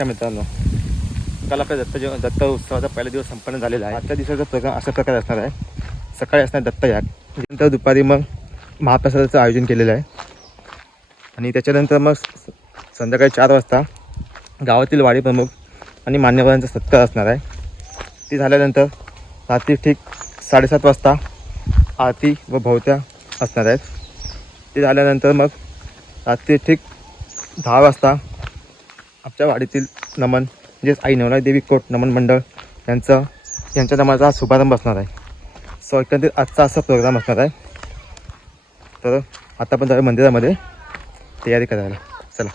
नमस्कार मित्रांनो. काल आपल्या दत्त दत्त उत्सवाचा पहिला दिवस संपन्न झालेला आहे. आजच्या दिवसाचा प्रकार असा प्रकार असणार आहे. सकाळी असणार दत्त याग. त्यानंतर दुपारी मग महाप्रसादाचं आयोजन केलेलं आहे. आणि त्याच्यानंतर मग स- संध्याकाळी चार वाजता गावातील वाडी प्रमुख आणि मान्यवरांचा सत्कार असणार आहे. ती झाल्यानंतर रात्री ठीक साडेसात वाजता आरती व भोवत्या असणार आहेत. ते झाल्यानंतर मग रात्री ठीक दहा वाजता आमच्या वाडीतील नमन म्हणजेच आई नवनाई देवी कोट नमन मंडळ यांचं यांच्या नामाचा आज शुभारंभ असणार आहे. सो एकंदरीत आजचा असा प्रोग्राम असणार आहे. तर आता पण जाऊया मंदिरामध्ये तयारी करायला. चला.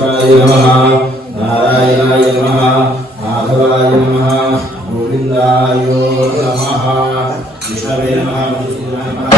కేశవాయ నమ నారాయణాయ నమ మాధవాయ నమ గోవిందాయ నమ విష్ణవే నమ.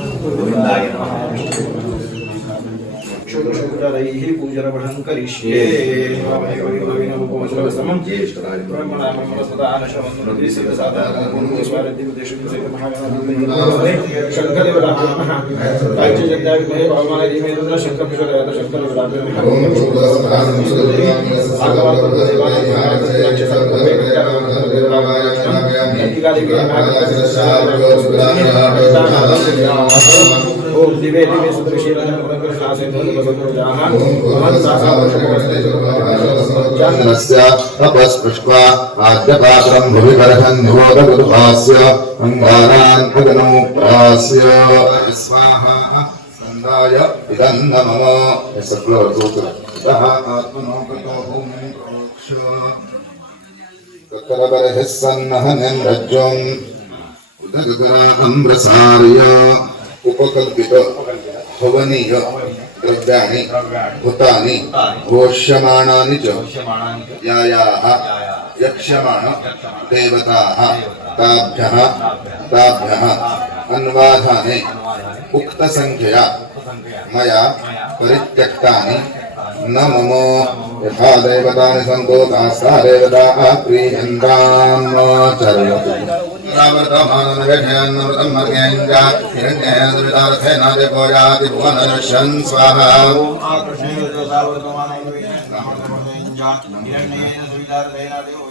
क्षुद्रैः पूजनपठं करिष्ये। ओम दिवे दिवे सुदर्शीलाय प्रकृष्णासे तपस्पृष्ट्वा आद्यपात्रम् भुविबर्हन् निवोदगुरुभास्य अङ्गारान् अगनमुप्रास्य स्वाहा सन्दाय इदं न मम सकृतः आत्मनो भूमिं प्रोक्ष तत्रबर्हिः सन्नहनिं रज्जुम् उदगराम्रसार्य उपकल्पित हवनीय द्रव्याणि, भूतानि घोष्यमाणानि च। यायाः यक्ष्यमाण देवताः, ताभ्यः ताभ्यः, अन्वाधाने उक्तसङ्ख्यया मया परित्यक्तानि। न मम यथा देवतानि सन्तो तास्ता देवताः प्रीयन्ताम् चरयतु േന്ദ്രേന്ദ്രവിതാരഥേനാജോയാതി ഭുവനരശൻ സ്വാഹ ആകർഷേന്ദ്രസാവർത്തമാനൈ ഹിരണ്യേന സുവിതാരഥേനാജോ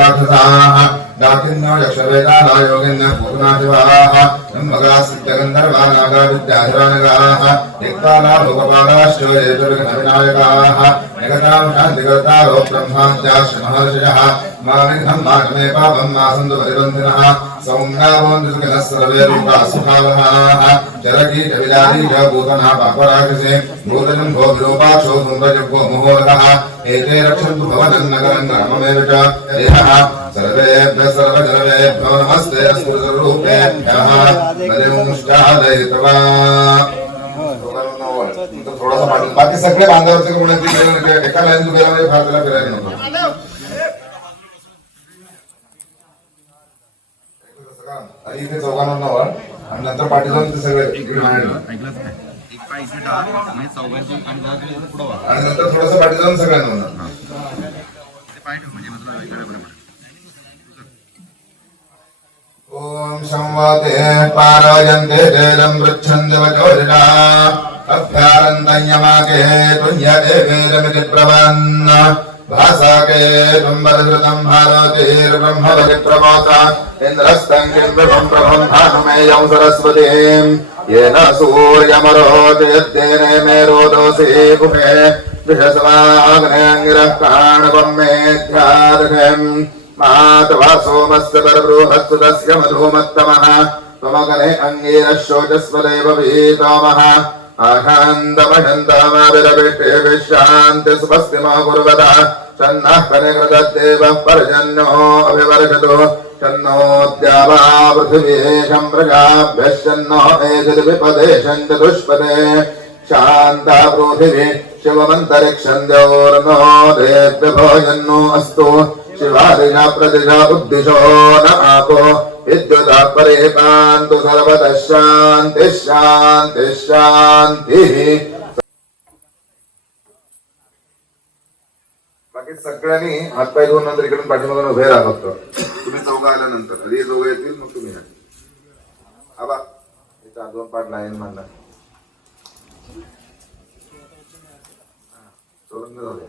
बलिगृह्णन्तमन्देव असुरायातनाशाविषादो नगराक्षसाः डाकिन्नो यक्षवेदालायोगिन्न पूर्णाशिवाः ब्रह्मगासिद्धगन्धर्वानागाविद्याधिरानगाः दिक्पाला लोकपालाश्चोरेतुर्गणविनायकाः निगतां शान्तिकर्तारो ब्रह्माद्याश्रमहर्षयः मानिघं माघमे पापं मासन्तु परिबन्धिनः सौम्यावोन्दुसुखिनः सर्वे रूपा सुखावहाः, चरकी कविलादी च भूतना पापराक्षसे भूतजं विरूपाक्षो धूम्रजग्गो मुहोदः एते रक्षन्तु भवनं नगरं ग्राममेव च यः सर्वेभ्यः सर्वजनवेभ्यो नमस्ते अस्मृतरूपेभ्यः बलिमुष्टादयित्वा थोडासा पाठी बाकी सगळे बांधावरचे म्हणून एका लाईन म्हणजे फार त्याला फिरायला नको. आणि इथे चौघांना आणि नंतर पाठी जाऊन ते सगळे. येणार. आणि नंतर थोडस पाठी जाऊन सगळ्यांना म्हणा ॐ संवाते पारायन्ते तेजं पृच्छन्ति वचोरिणा। अभ्यारन्तयमाके तुन्यदेवेरमिति प्रवन् भासाके तुम्बरधृतं भारतीर्ब्रह्मवति प्रमोत इन्द्रस्तं किं प्रभं प्रभं भानुमेयं सरस्वतीं येन सूर्यमरोति यद्देने मे रोदोषि गुहे विषसमाग्नेऽङ्गिरः काणवं मेध्यादृशम् आशान्तमशन्तमाविरविष्टे विश्रान्ति स्वस्ति मा कुर्वतः शन्नः परिकृतद्देवः पर्जन्यो अभिवर्षतु शन्नोद्यावा पृथिवी सम्प्रजाभ्यश्चन्नो एतद्विपदेशं चतुष्पदे शान्ता पृथिवी शिवमन्तरिक्षं द्योर्नो देव्यभोजन्नो अस्तु शिवादिशा प्रतिशा उद्दिशो न आपो विद्युतः परेकान्तु सर्वतः शान्तिः शान्तिः। शान्तिः बाकी सगळ्यांनी हातपाय धुवून नंतर इकडून पाठीमागून उभे राहा फक्त. तुम्ही चौघा आल्यानंतर. आधी चौघा येतील मग तुम्ही या. आबा इथं दोन पाठ लाईन म्हणला सोडून दे जाऊ दे.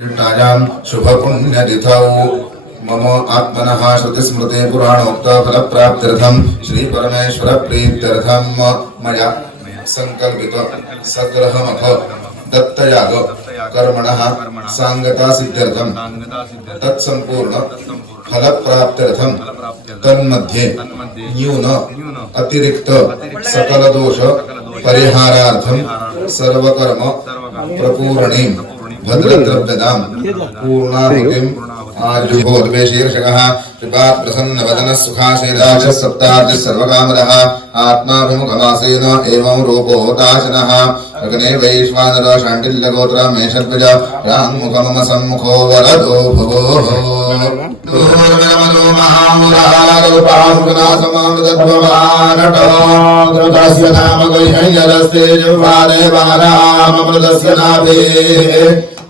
युष्टायां शुभपुण्यतिथौ। मम आत्मनः श्रुतिस्मृते पुराणोक्तफलप्राप्त्यर्थं श्रीपरमेश्वरप्रीत्यर्थं मया सङ्कल्पित सग्रहमथ दत्तयाग कर्मणः साङ्गतासिद्ध्यर्थं तत्सम्पूर्ण फलप्राप्त्यर्थं तन्मध्ये न्यून अतिरिक्त सकलदोष परिहारार्थं सर्वकर्म प्रपूर्णे भद्रद्रव्यदां पूर्णाहुतिम् आजुभोद्वेशीर्षकः कृपात् प्रसन्नवदनः सुखाशेदाच सप्तार्थ सर्वकामरः आत्माभिमुखमासेन एवं रूपोदाशनः अग्ने वैश्वानर शाण्डिल्यगोत्र मेषद्विज राङ्मुख सम्मुखो वरदो भुवोः दूर्मिनमनो द्रुतस्य नाम गुह्ययदस्ते जिह्वारे बालाममृतस्य नाभिः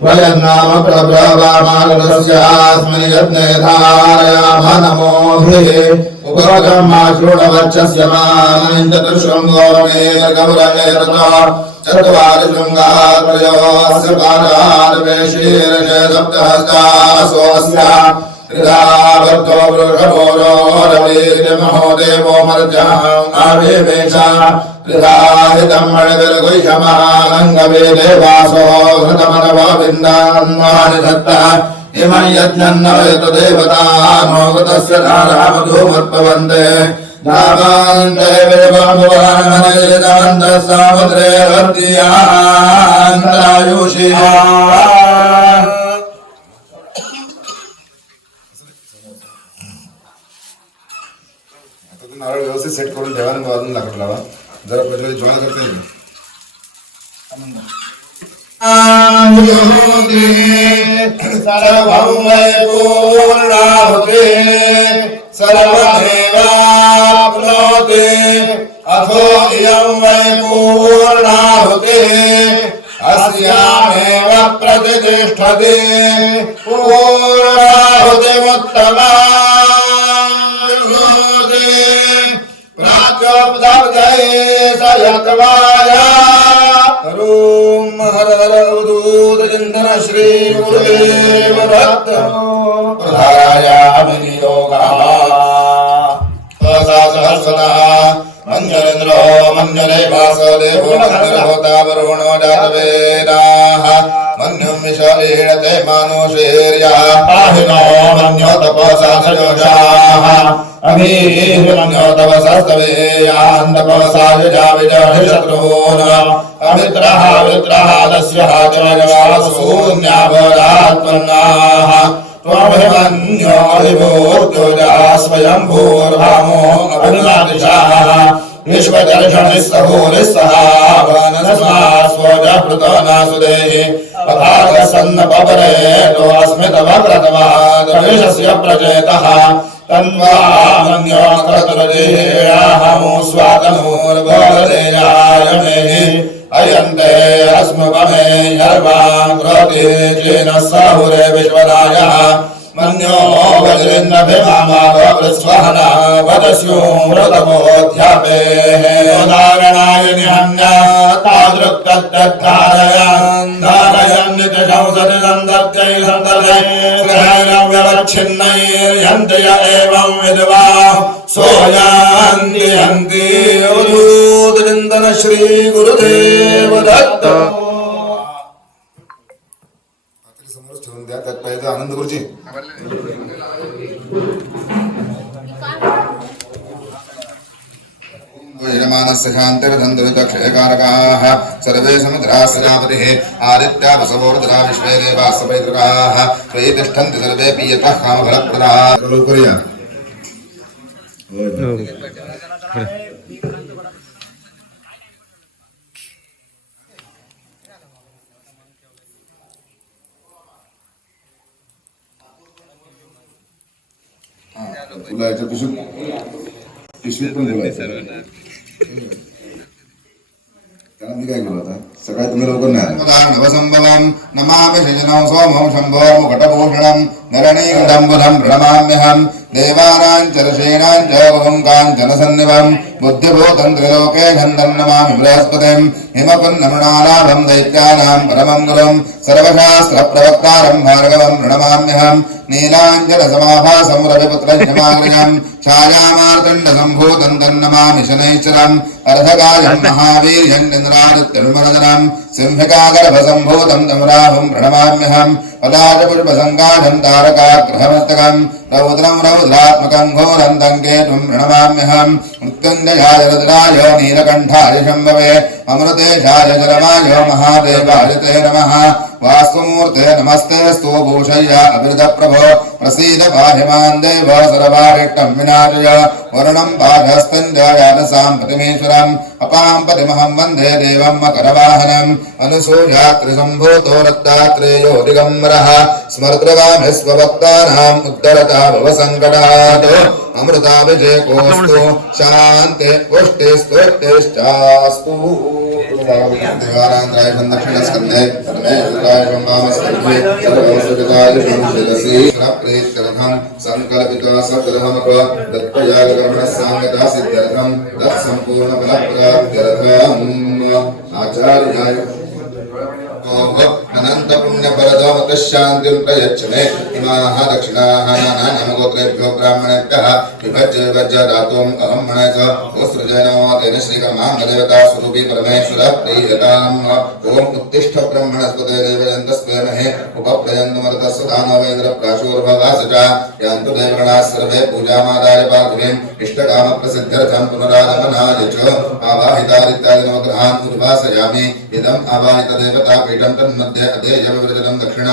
वयं नाम प्रब्रवामागतस्यास्मै यत्ने धारयाम नमोभिः उपगमाश्रुणवक्षस्य मामनिं चतुशृङ्गो मे गौरवेरतो चत्वारि शृङ्गात्रयोऽस्य पादार्वेशीर्षे सप्तहस्तासोऽस्य त्रिधावर्तो वृषभोरो रवीर्यमहो देवो मर्जाम् आविवेश त्रिधाहितं मणिविर्गुह्यमानङ्गवे देवासो घृतमनवविन्दान्वानि दत्तः इमं यज्ञन्नवयत देवतानोगतस्य धारामधूमत्पवन्ते दामान्ते विभवनमनयदान्त सामुद्रे वर्तियान्तरायुषि आता तू नारळ व्यवस्थित सेट करून ठेवा आणि वाजून लाकड लावा. जरा पहिले ज्वाला करता अथो पूर्णाहुते अस्यामेव प्रतिष्ठति पूर्णाहुतिमुत्तमाहुति प्राच्योपदब्धये स यत्वाया करूँ हर हर उदूत चिन्तन श्री गुरुदेव दत्त प्रधायामि मञ्जरेन्द्रो मञ्जरे वासदेवो विष ईडते मानुषेर्यः। मन्यो तपसा सजोषाः अमीर्मन्यो तपसस्तवेयान् तपसा यजाविजहिशत्रून् अमित्रः वित्रः दस्यः च शून्यावदात्पन्नाः त्वमभिमन्यो अभिभूर्जोजा स्वयम्भूर्भामो अभिनादिशाः विश्वदर्शनिस्तभूरिस्तः वनस्मास्वजपृतो नासुदेहि पभागसन्न पवरे तो अस्मितवक्रतवादविषस्य प्रचेतः तन्वामन्यो क्रतुरदेयाहमो स्वातनूर्भोदेयाय मेहि अयन्ते अस्मभमे यर्वान् क्रोति येन साहुरे विश्वरायः मन्यो वज्रेन्द्रभिमामावृस्वहना वदस्यो मृतमोऽध्यापेः उदाहरणाय निहन्य तादृक्तद्धारयन् धारयन् निजशंसति सन्दर्जै सन्दर्जैर्ग्रहणव्यवच्छिन्नैर्यन्ति य एवं विद्वा सोयान्ति हन्ति उदूतचिन्तन श्रीगुरुदेव दत्त समोरच ठेवून द्या तत्पयत आनंद गुरुजी यजमानस्य शान्तिर्धन्तुरितक्षयकारकाः सर्वे समुद्राः सेनापतिः आदित्या वसवो विश्वे देवाः सपैतृकाः त्वयि तिष्ठन्ति सर्वे पीयतः कामफलप्रदाः। तुला याच्या पिशवीत पिशवीत पण ठेवायचं నవసంభవం నమామి శజనం సోమం శంభోర్ముకటభూషణం నరణీకటంబుధం ప్రణమామ్యహం దేవానాం చ ബുദ്ധിഭൂതന്ത്രലോകേ ഗന്ധം നമാമി ബൃഹസ്പതിം ഹിമപന്നമൃണാലാഭം ദൈത്യാനാം പരമംഗലം സർവശാസ്ത്രപ്രവക്താരം ഭാർഗവം പ്രണമാമ്യഹം നീലാഞ്ജലസമാഭാസം രവിപുത്രജമാഗ്രഹം ഛായാമാർദണ്ഡസംഭൂതം തന്നമാമി ശനൈശ്വരം അർദ്ധകായം മഹാവീര്യം ഇന്ദ്രാദിത്യവിമർദനം സിംഹികാഗർഭസംഭൂതം തമരാഹം പ്രണമാമ്യഹം പലാശപുഷ്പസങ്കാഠം താരകാഗ്രഹമസ്തകം രൗദ്രം രൗദ്രാത്മകം ഘോരം തങ്കേതും പ്രണമാമ്യഹം മൃത്യുഞ്ജ पदाचपुष्पसङ्काशं तारकाग्रहमस्तकं रौद्रं रौद्रात्मकं घोरं केतुं प्रणमाम्यहं मृत्युञ्जयाय रुद्राय नीलकण्ठाय शम्भवे अमृतेशाय जलमाय महादेवाय ते नमः वास्तुमूर्ते नमस्ते स्तोभूषय्य अभिरतप्रभो प्रसीद पाहिमान् देव सर्वारिष्टं विनाशय वर्णं पाठस्तञ्जायातसां प्रतिमेश्वरम् अपां पतिमहं वन्दे देवं मकरवाहनम् अनुसूयात्रिसम्भूतो दत्तात्रेयो दिगम्बरः स्मर्तृगामि स्वभक्तानाम् उद्धरता भवसङ्कटात् अमृताभिषेकोऽस्तु शान्ते पुष्टिस्तुष्टिश्चास्तु देवानान्त्राय दक्षिणस्कन्धे सर्वे रुद्राय ब्रह्मामस्कन्धे सर्वसुखदाय शिरसि प्रेत्यर्थं सङ्कल्पिता सकृदहमक दत्तयागकर्मणः साङ्गता सिद्ध्यर्थं तत्सम्पूर्णफलप्रदाप्त्यर्थम् आचार्याय परदमत शांतिं इमाः दक्षिणाः नानानमगोत्रेभ्यो ब्राह्मणेभ्यः विभज्य विभज्य दातुम् अहं मणय च नमो तेन श्रीकर्माङ्गदेवता स्वरूपी परमेश्वर प्रीयताम् ॐ उत्तिष्ठ ब्रह्मणस्पते देवयन्तस्वे उपप्रयन्तमरतस्य दानवेन्द्र च यान्तु देवगणाः सर्वे पूजामादाय पार्थिवीम् इष्टकामप्रसिद्ध्यर्थं पुनरागमनाय च आवाहितादित्यादि नवग्रहान् उद्भासयामि इदम् आवाहितदेवता पीठं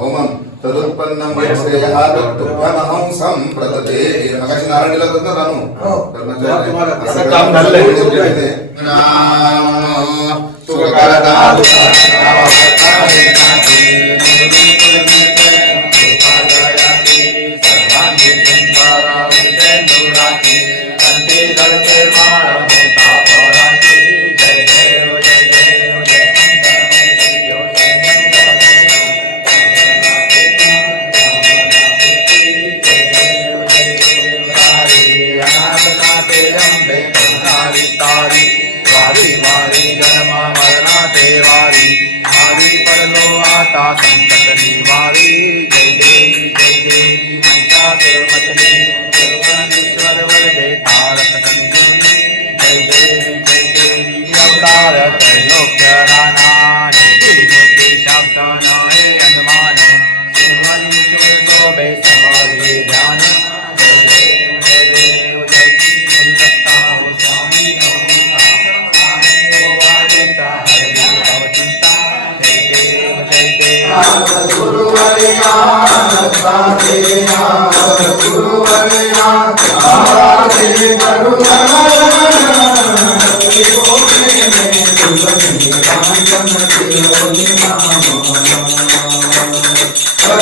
హోమం తదుత్పన్నం హంసం ప్రతతే Narayana run కర్మచారి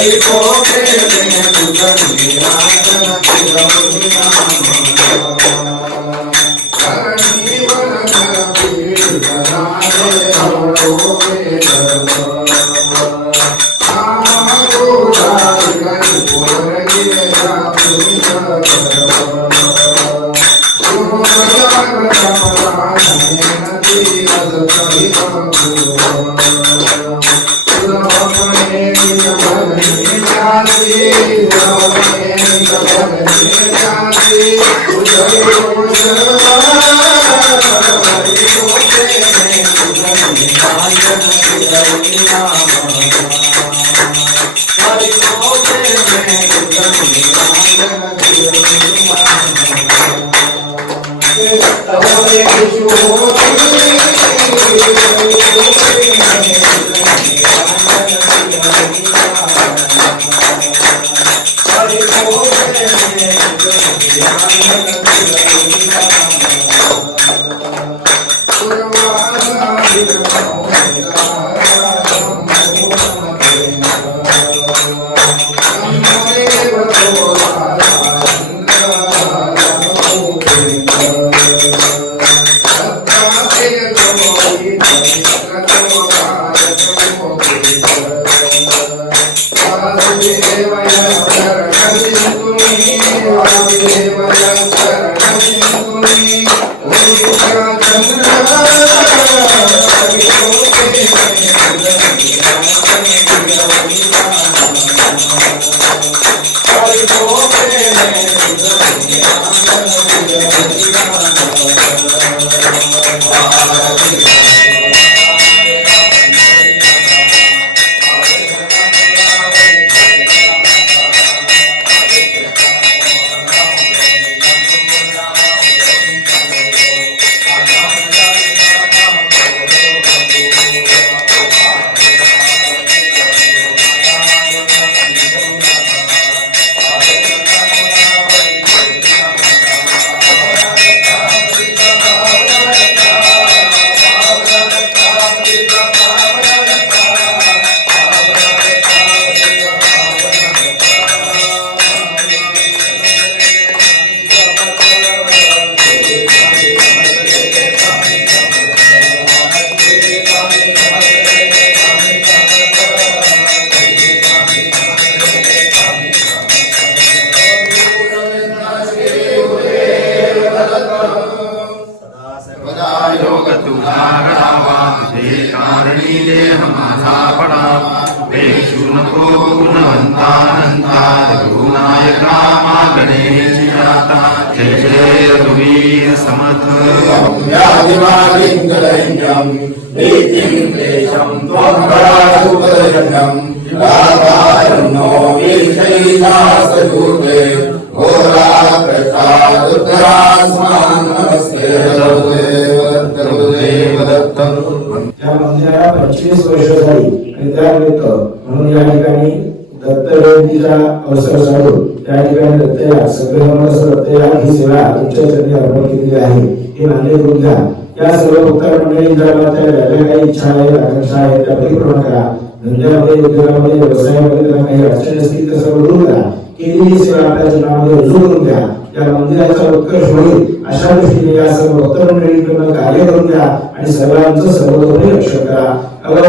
Thank you. Oh. I'm अवसर साधून त्या ठिकाणी दत्तया सगळे समर्थ ही सेवा तुमच्या चरणी अर्पण केलेली आहे. हे मान्य करून घ्या. या सर्व भक्तार मंडळी ज्या ज्या काही इच्छा आहे आकांक्षा आहे त्या परिपूर्ण करा. धंद्यामध्ये उद्योगामध्ये व्यवसायामध्ये त्यांना काही अडचणी असतील तर सर्व दूर करा. केलेली सेवा आपल्या जीवनामध्ये रुजू करून घ्या. या मंदिराचा उत्कर्ष होईल. अशा दृष्टीने या सर्व भक्त मंडळींकडून कार्य करून घ्या आणि सर्वांचं सर्वतोपरी रक्षण करा. अवधू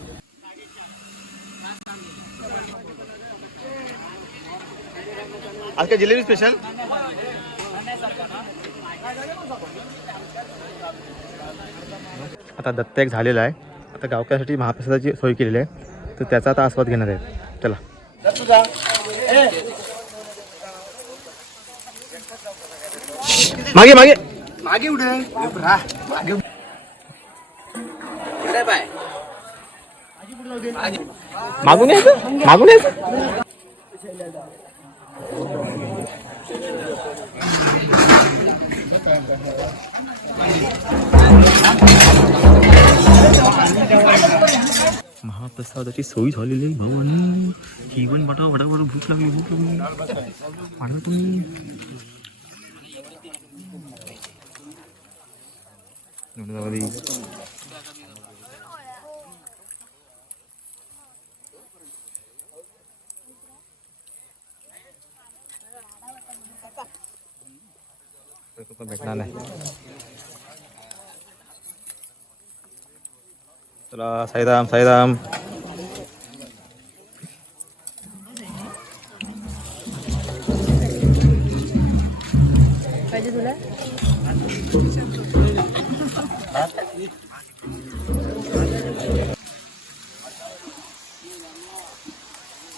आज काय जिलेबी स्पेशल आता दत्त एक झालेला आहे. आता गावकऱ्यासाठी महाप्रसादाची सोय केलेली आहे. तर त्याचा आता आस्वाद घेणार आहे. चला. मागे मागे. मागून यायचं? मागून यायचं? महाप्रसादाची सोयी झालेली आहे भाऊ आणि जीवन वाटा वडावड भूक लागली भूक लागली पाणी तुम्ही. चला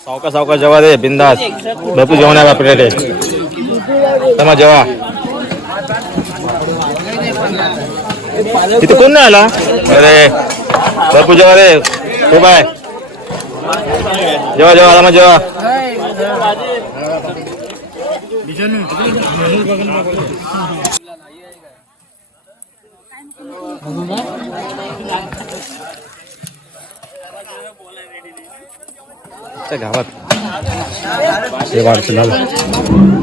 सावका सावका जेव्हा दे बिंदास। भरपूर जेवण आहे आपल्याकडे जेवा। इथे कोण नाही आला? अरे बापू जेवा रे. हो बाय. जेवा जेवा आला मग जेवा त्या गावात. हे वाढतं झालं.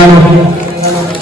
hermano.